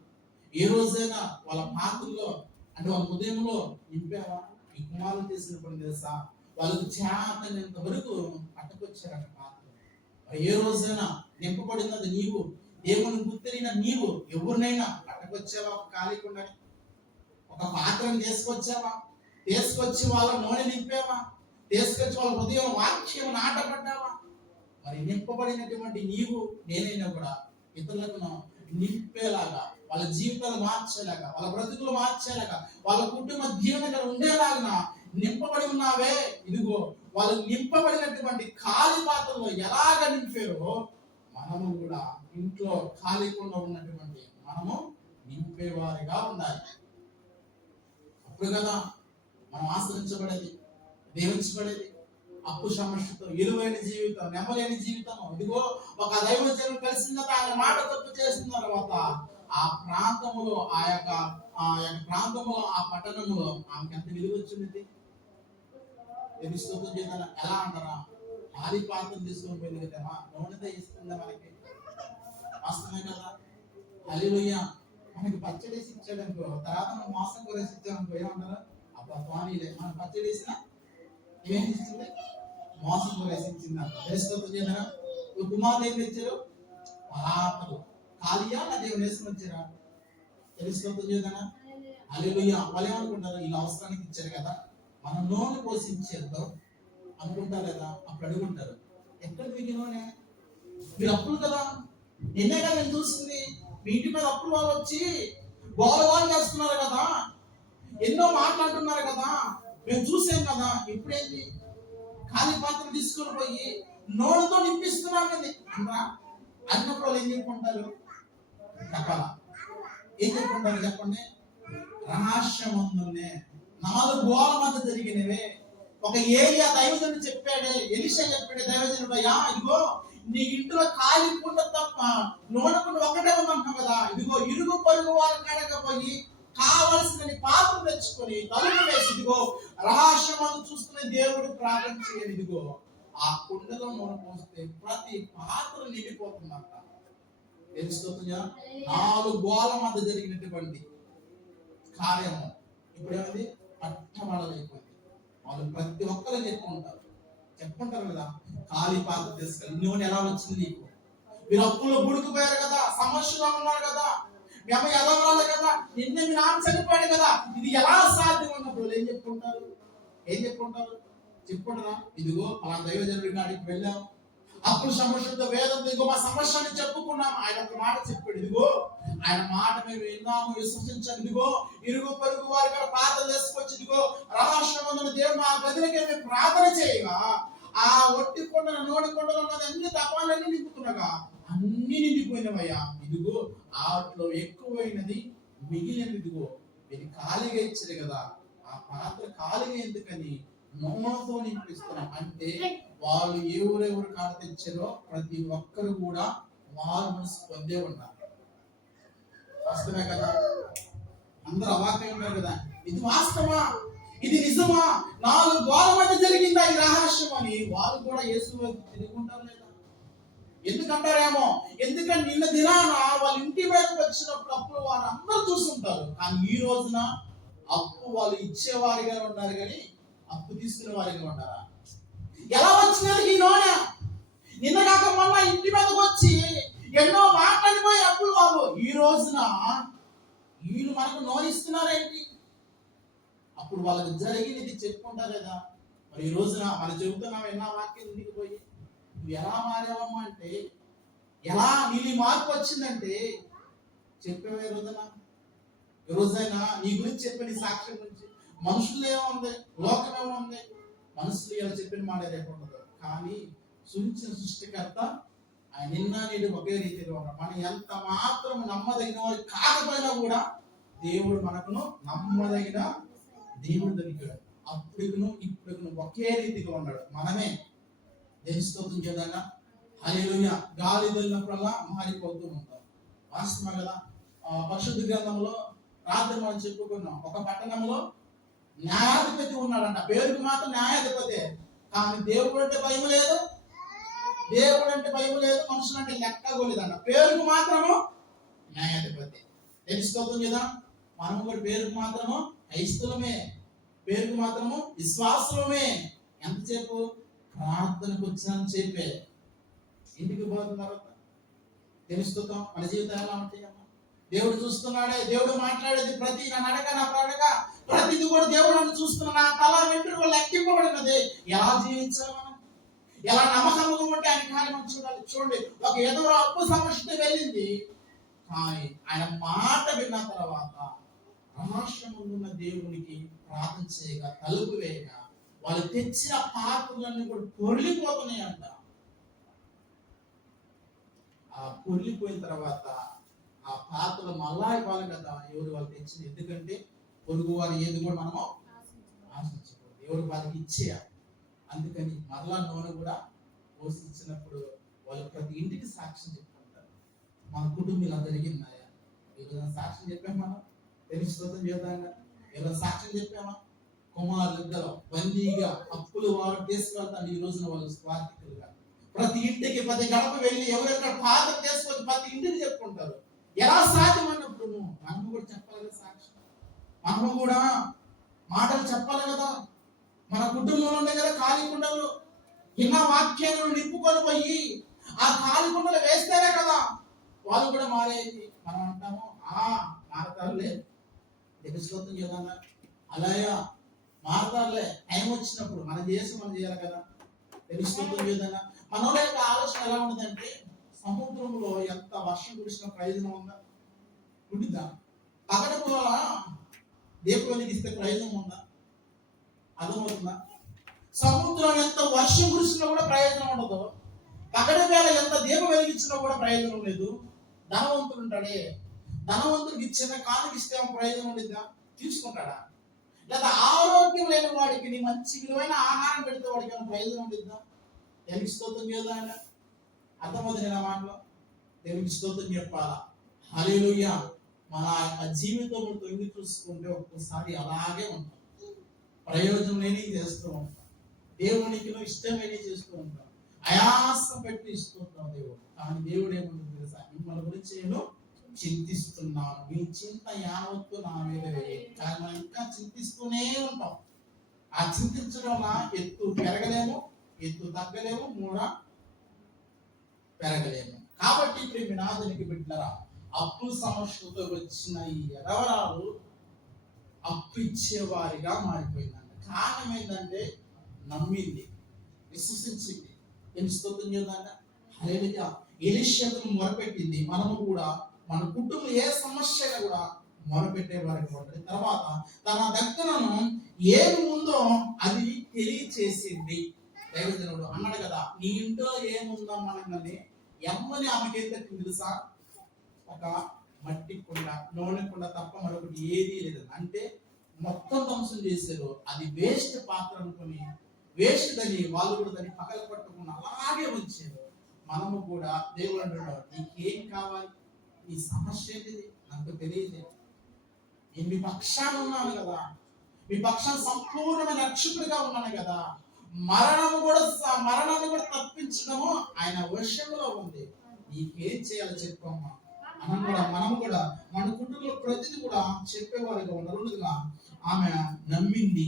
ఏ రోజైనా వాళ్ళ పాత్రలో అంటే వాళ్ళ హృదయంలో నింపావా? ఈ కుమారులు చేసిన పని తెలుసా? వాళ్ళకు చేతనంత వరకు పట్టుకొచ్చారట పాత్ర. మరి ఏ రోజైనా నింపబడినది నీవు, దేవుని గుర్తెరిగిన నీవు ఎవరినైనా పట్టుకొచ్చావా? ఒక ఖాళీకుండాని ఒక పాత్రను తీసుకొచ్చావా? తీసుకొచ్చి వాళ్ళ నూనె నింపావా? తీసుకొచ్చి వాళ్ళ హృదయం వాక్యం నాటపడ్డావా? మరి నింపబడినటువంటి నీవు నేనైనా కూడా ఇతరులకు నింపేలాగా, వాళ్ళ జీవితాలు మార్చేలాగా, వాళ్ళ బ్రతుకులు మార్చేలాగా, వాళ్ళ కుటుంబ జీవనంగా ఉండేలాగా నింపబడి ఉన్నావే. ఇదిగో వాళ్ళు నింపబడినటువంటి ఖాళీ పాత్రలో ఎలాగ నింపారో మనము కూడా ఇంట్లో ఖాళీకుండా ఉన్నటువంటి మనము నింపేవారిగా ఉండాలి. అప్పుడు కదా మనం ఆశ్రయించబడేది, దీవించబడేది. అప్పు సమస్యతో విలువైన జీవితం, నెమ్మలేని జీవితం. ఇదిగో ఒక దైవజనుడు కలిసిన ఆయన మాట తప్పు చేసిన తర్వాత ఆ ప్రాంతంలో ఆ యొక్క ప్రాంతంలో ఆ పట్టణంలో ఆమెకి ఎంత విలువ వచ్చింది తెలుస్తుంది. ఎలా అంటారా? భారీ పాత్రలు తీసుకొని పోయింది కదా, నూనెతో ఇస్తుందా మనకి? వాస్తవమే కదా. హల్లెలూయా. మనకి పచ్చడేసి ఇచ్చాడు అనుకో, తర్వాత మనం మాసం కూరేసి ఇచ్చామనుకో ఏమంటారా? అబ్బా స్వామిలే, మనం పచ్చడేసిన ఏం ఇస్తుంది? మోసం కూరేసి ఇచ్చిందంట. తెలుస్తుంది. కుమారులు ఏం తెచ్చారు? పాత్రలు. ఖాళీయా నా దేవుని వేసుకుని వచ్చారా? తెలుస్తుంది. హల్లెలూయా. వాళ్ళు ఏమనుకుంటారు? వీళ్ళు అవసరానికి ఇచ్చారు కదా, మనం నూనె పోసి ఇచ్చేద్దాం అనుకుంటారు కదా. అప్పుడు అడుగుంటారు, ఎక్కడ మీకు నూనె? మీరు అప్పులు కదా, నిన్నే కదా నేను చూసింది. మీ ఇంటి మీద అప్పులు వాళ్ళు వచ్చి గోల చేస్తున్నారు కదా, ఎన్నో మాట్లాడుతున్నారు కదా, మేము చూసాం కదా. ఇప్పుడేంటి ఖాళీ పాత్ర తీసుకొని పోయి నోడుతో నింపిస్తున్నాం అనరా అన్నప్పుడు వాళ్ళు ఏం చెప్పుకుంటారు? చెప్పాలా? ఏం చెప్పుకుంటారు చెప్పండి? రహస్యమందునే 4 గోల మధ్య జరిగినవే. ఒక ఏరియా దైవజనుడు చెప్పాడే, ఎలీషా చెప్పాడే దైవజనుడు, అయ్యా ఇదిగో నీ ఇంట్లో ఖాళీ కుండ తప్ప నూనె కుండ ఒకటే ఉందంటావు కదా, ఇదిగో ఇరుగు పొరుగు వారి కడకపోయి కావలసిన పాత్ర తెచ్చుకొని తలుపు వేసి ఇదిగో రహస్యమందు చూస్తున్న దేవుడు ప్రార్థన చేయాలి. ఇదిగో ఆ కుండలో నూనె పోస్తే ప్రతి పాత్ర నిండిపోతుందంట. తెలుస్తుందా? 4 గోల మధ్య జరిగినటువంటి కార్యము ఇప్పుడు ఏమైంది? పట్టబడలైపోయింది. వాళ్ళు ప్రతి ఒక్కరు చెప్పుకుంటారు కదా, ఖాళీ పాత్ర తీసుకెళ్ళి నూనె ఎలా వచ్చింది నీకు? మీరు అప్పుల్లో బుడికిపోయారు కదా, సమస్యలో ఉన్నారు కదా, మీ అమ్మ ఎలా రాలే కదా, నిన్నే మీ నాన్న చనిపోయాడు కదా, ఇది ఎలా సాధ్యం అన్నప్పుడు ఏం చెప్పుకుంటారు? చెప్పుకుంటారా? ఇదిగో అలా దైవజనుడి కాడికి వెళ్ళాం, అప్పుడు సమస్యతో వేదం ఇదిగో మా సమస్యని చెప్పుకున్నాం. ఆయన ఒక మాట చెప్పాడు, ఇదిగో ఆయన మాట మేము విన్నాము, విశ్వసించాము. ఇదిగో ఇరుగు పొరుగు వారి కూడా ప్రార్థన చేసుకొచ్చి ఇదిగో రహస్యమందున దేవుడు మా గదిలోకి మేము ప్రార్థన చేయగా ఆ ఒట్టి కొండల నూనె కొండలు ఉన్నది అన్ని తపాలన్నీ నింపుకున్నాగా అన్ని నిండిపోయినవయ్యా. ఇదిగో ఆటలో ఎక్కువైనది మిగిలినది. ఇదిగో ఇది ఖాళీగా ఇచ్చారు కదా, ఆ పాత్ర ఖాళీగా ఎందుకని నూనెతో నింపిస్తున్నాం అంటే వాళ్ళు ఎవరెవరు కాడ తెచ్చారో ప్రతి ఒక్కరు కూడా వారు మనసు పొందే ఉన్నారు. వాస్తవమే కదా? అందరూ అవాకై ఉన్నారు కదా, ఇది వాస్తవా, ఇది నిజమా, 4 గోల మధ్య జరిగిందా ఈ రహస్యం అని వాళ్ళు కూడా యేసు వైపు తిరుగుంటారు లేదా? ఎందుకంటారేమో, ఎందుకంటే నిన్న దినాన వాళ్ళ ఇంటి వైపు వచ్చినప్పుడు అప్పుడు వారు అందరూ చూస్తుంటారు, కానీ ఈ రోజున అప్పు వాళ్ళు ఇచ్చేవారిగా ఉన్నారు కానీ అప్పు తీసుకునే వారిగా ఉన్నారా? ఎలా వచ్చినది ఈ నూనె? నిన్న కాక మొన్న ఇంటి మీదకి వచ్చి ఎన్నో మాట్లాడిపోయి అప్పులు వాళ్ళు ఈ రోజున వీళ్ళు మనకు నూనె ఇస్తున్నారేంటి? అప్పుడు వాళ్ళకి జరిగినది చెప్పుకుంటారు కదా. మరి ఈ రోజున మనం చెబుతున్నాం ఎన్నో వాక్యం ఇంటికి పోయి నువ్వు ఎలా మారావమ్మా అంటే, ఎలా నీళ్ళు మార్పు వచ్చిందంటే చెప్పేవే రోజున ఈ రోజైనా నీ గురించి చెప్పిన సాక్ష్యం గురించి మనుషులు ఏముంది, లోకం ఏముంది, మనుషులు ఎలా చెప్పిన మాట లేకుండా కానీ సృష్టించిన సృష్టికర్త ఆయన నిన్న నేడు ఒకే రీతిలో ఉన్నాడు. మనం ఎంత మాత్రం నమ్మదగిన వారు కాకపోయినా కూడా దేవుడు మనకును నమ్మదగిన దేవుడు దొరికాడు. అప్పుడును ఇప్పుడును ఒకే రీతిగా ఉన్నాడు. మనమే స్తోత్రం చేద్దాం. హల్లెలూయా. గాలి వెళ్ళినప్పుడల్లా మారిపోతూ ఉంటాం. వాస్తవం కదా. పరిశుద్ధ గ్రంథంలో రాత్రి మనం చెప్పుకున్నాం, ఒక పట్టణంలో న్యాయాధిపతి ఉన్నాడంట. పేరుకు మాత్రం న్యాయాధిపతి, కానీ దేవుడు అంటే భయం లేదు, మనుషులు అంటే లెక్కగోలేదంట. పేరుకు మాత్రము న్యాయాధిపతి. తెలుసుకోవద్దు కదా. మనం కూడా పేరుకు మాత్రము క్రైస్తవులమే, పేరుకు మాత్రము విశ్వాసమే. ఎంతసేపు ప్రార్థనకు వచ్చానని చెప్పే ఇంటికి పోతున్న తర్వాత తెలుసుకుందాం మన జీవితాలు ఎలా ఉంటాయమ్మా. దేవుడు చూస్తున్నాడే, దేవుడు మాట్లాడేది ప్రతి నా నడక నా ప్రడక ప్రతిది కూడా దేవుడు నన్ను చూస్తున్నా. నా తల వెంట్రుకలు లెక్కింపబడినది. ఎలా జీవించాలి మనం, ఎలా నమ్మకంగా ఉంటే ఆయన కార్యం చూడాలి. చూడండి, ఒక ఏదో అప్పు సమస్య వెళ్ళింది, కానీ ఆయన మాట విన్న తర్వాత రహస్యమున్న దేవునికి ప్రార్థన చేయగా తలుపు వేయగా వాళ్ళు తెచ్చిన పాత్రలన్నీ కూడా పొర్లిపోతున్నాయి అంట. ఆ పొర్లిపోయిన తర్వాత ఆ పాత్రలు మళ్ళా ఇవ్వాలి కదా ఎవరు వాళ్ళు తెచ్చింది. ఎందుకంటే పొరుగు వారు ఏది కూడా మనము ఆశించకూడదు, ఎవరు వారికి ఇచ్చేయాలి. అందుకని మరలా నూనె కూడా పోసి ఇచ్చినప్పుడు వాళ్ళు ప్రతి ఇంటికి సాక్ష్యం చెప్పుకుంటారు. మన కుటుంబం ఇలా జరిగిందాయా, ఈరోజు సాక్ష్యం చెప్పామా, మనం తెలుసుకోవడం చేద్దాంగా. ఇలా సాక్ష్యం చెప్పామా, కుమారులు ఇద్దరు బందీగా అప్పులు వాడు తీసుకెళ్తాను. ఈ రోజున వాళ్ళు స్వార్థికులుగా ప్రతి ఇంటికి 10 గడప వెళ్ళి ఎవరెక్కడ పాత్ర తీసుకొని ప్రతి ఇంటికి చెప్పుకుంటారు. ఎలా సాధ్యం అన్నప్పుడు మనం కూడా చెప్పాలి కదా సాక్ష్యం, మనం కూడా మాటలు చెప్పాలి కదా. మన కుటుంబంలో ఉండే కదా ఖాళీ కుండలు, చిన్న వాక్యాలను నింపుకొని పోయి ఆ ఖాళీ కుండలు వేస్తేనే కదా వాళ్ళు కూడా మారేది. మనం అంటాము మారతారులే, తెలుసుకోవద్దు చేద్దాం, అలాగా మారతారులే, టైం వచ్చినప్పుడు మనం చేయాలి కదా, తెలుసుకోవద్దు చేద్దాం. మనోళ్ళ యొక్క ఆలోచన ఎలా ఉంటుందంటే సముద్రంలో ఎంత వర్షం కురిసిన ప్రయోజనం ఉందా? ఉండిద్దా? పగడపు దీపం వెలిగిస్తే ప్రయోజనం ఉందా? అర్థమవుతుందా? సముద్రం ఎంత వర్షం కురిసినా కూడా ప్రయోజనం ఉండదు. పగడ వేళ ఎంత దీపం వెలిగించినా కూడా ప్రయోజనం లేదు. ధనవంతుడు ఉంటాడే, ధనవంతుడికి చిన్న కానుక ఇస్తే ప్రయోజనం ఉండిద్దా? తీసుకుంటాడా? లేదా ఆరోగ్యం లేని వాడికి నీ మంచి విలువైన ఆహారం పెడితే వాడికి ఏమైనా ప్రయోజనం ఉండిద్దా? దేవునికి స్తోత్రం చేద్దాం. ఆయన అర్థమవుతుంది నా మాటలో. దేవునికి స్తోత్రం చెప్పాలా? హల్లెలూయా. మన జీవితం తొంగి చూసుకుంటే ఒక్కసారి అలాగే ఉంటాం. ప్రయోజనం లేని చేస్తూ ఉంటాం, దేవునికి ఇష్టమైన చేస్తూ ఉంటాం, ఆయాసం పెట్టి ఇస్తుంటాం దేవుడు. కానీ దేవుడు ఏముంటుంది తెలుసా? మిమ్మల్ని గురించి నేను చింతిస్తున్నాను, మీ చింత యావత్తు నా మీద వేయండి. కానీ మనం ఇంకా చింతిస్తూనే ఉంటాం. ఆ చింతించడం వల్ల ఎత్తు పెరగలేము, ఎత్తు తగ్గలేము, మూడ పెరగలేము. కాబట్టి ఇప్పుడు వినాదునికి బిడ్డరా, అప్పు సమస్యలతో వచ్చిన ఈ ఎడవరాలు అప్పు ఇచ్చేవారిగా మారిపోయిందండి. కారణం ఏంటంటే నమ్మింది, విశ్వసించింది. ఏం స్తోత్రం చేద్దాం. హల్లెలూయా. ఎలీషాను మొరపెట్టింది. మనము కూడా మన కుటుంబం ఏ సమస్య అయినా కూడా మొరపెట్టే వారికి ఉంటుంది. తర్వాత తన దగ్గరను ఏమి ఉందో అది తెలియచేసింది. దైవజనుడు అన్నాడు కదా, నీ ఇంట్లో ఏముందో మనల్ని ఎమ్మని ఆమెకి ఏం తట్టింది తెలుసా? ఒక మట్టి కుండ, నూనె కుండ తప్ప మరొకటి ఏదీ లేదు. అంటే మొత్తం ధ్వంసం చేశారు. అది వేస్ట్ పాత్ర అనుకుని, వేస్ట్ దాన్ని వాళ్ళు కూడా దాన్ని పగల పట్టుకుని అలాగే ఉంచారు. మనము కూడా దేవుడు అంటున్నాడు, నీకేం కావాలి? నీ సమస్య ఏంటిది నాకు తెలియదు. నేను మీ పక్షాన ఉన్నాను కదా, మీ పక్షాన్ని సంపూర్ణమైన రక్షకుడిగా ఉన్నాను కదా. మరణాన్ని కూడా తప్పించడము ఆయన వశంలో ఉంది. నీకేం చేయాలో చెప్పమ్మా. మనం కూడా మన కుటుంబంలో ప్రతిదీ కూడా చెప్పేవారిగా ఉండాలి. ఆమె నమ్మింది,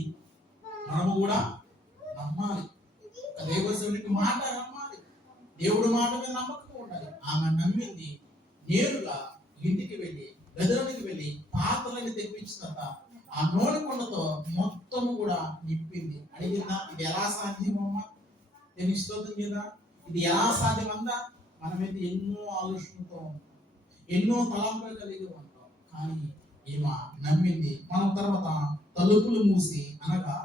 మనము కూడా నమ్మాలి. దేవునికి మాట నమ్మాలి, దేవుడి మాట మీద నమ్మకం ఉండాలి. ఆమె నమ్మింది, నేరుగా ఇంటికి వెళ్ళి గదిలోనికి వెళ్ళి పాత్రలని తెప్పించిన ఆ నూనె కుండతో మొత్తము కూడా నింపింది. అడిగిందా, ఇది ఎలా సాధ్యమమ్మా? నేను స్తోత్రం కదా, ఇది ఎలా సాధ్యమందా? మనమైతే ఎన్నో ఆలోచనలతో ఉంటాం, ఎన్నో తలంపులు కలిగి ఉంటాం. కానీ ఈమె నమ్మింది. మనం తర్వాత తలుపులు మూసి అనగా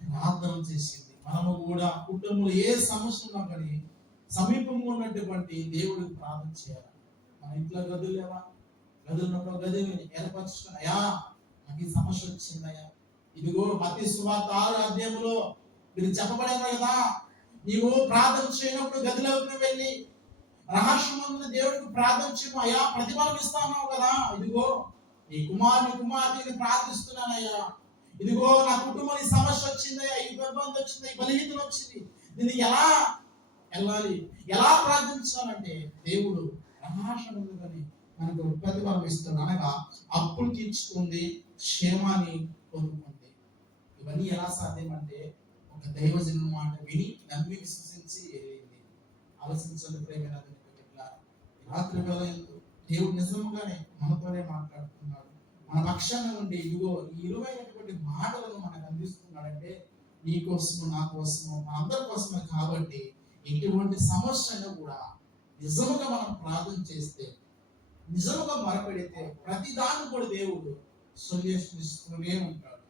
ప్రార్థన చేసింది. మనము కూడా కుటుంబంలో ఏ సమస్య ఉన్నా కానీ సమీపంగా ఉన్నటువంటి దేవుడికి ప్రార్థన చేయాలి. మన ఇంట్లో గదులు లేవా? గదులున్నప్పుడు గదిని ఏర్పరచుకున్నాయా? నాకు ఈ సమస్య వచ్చిందయ్యా, ఇదిగో మత్తయి సువార్త 6వ అధ్యాయంలో మీరు చెప్పబడేది కదా, నీవు ప్రార్థన చేయనప్పుడు గదిలోకి వెళ్ళి రహస్యమందున దేవుడికి ప్రార్థన చేయము, అయ్యా ప్రతిఫలం ఇస్తాను కదా. ఇదిగో నీ కుమార్తెని ప్రార్థిస్తున్నానయ్యా, ఇదిగో నా కుటుంబంలో ఈ సమస్య వచ్చిందయ్యా, ఈ ఇబ్బంది వచ్చింది, ఈ బలహీనత వచ్చింది, దీన్ని ఎలా వెళ్ళాలి, ఎలా ప్రార్థించాలంటే దేవుడు రహస్యమందుని మనకు ప్రతిఫలం ఇస్తున్నాడు. అనగా అప్పులు తీర్చుకుంది, క్షేమాన్ని పొందుకుంది. ఇవన్నీ ఎలా సాధ్యం అంటే ఒక దైవజనుని మాట విని నమ్మి విశ్వసించి వెళ్ళింది. ఆలోచించండి ప్రేమైన రాత్రి వేళ దేవుడు నిజంగానే మనతోనే మాట్లాడుతున్నాడు. మన పక్షాన నుండి ఇదిగో ఈ ఇరువైనటువంటి మాటలను మనకు అందిస్తున్నాడంటే నీ కోసము, నా కోసము, మన అందరి కోసమే. కాబట్టి ఎటువంటి సమస్యను కూడా నిజముగా మనం ప్రార్థన చేస్తే, నిజముగా మొరపెడితే ప్రతి దాన్ని కూడా దేవుడు సొల్యూషన్ ఇస్తూనే ఉంటాడు.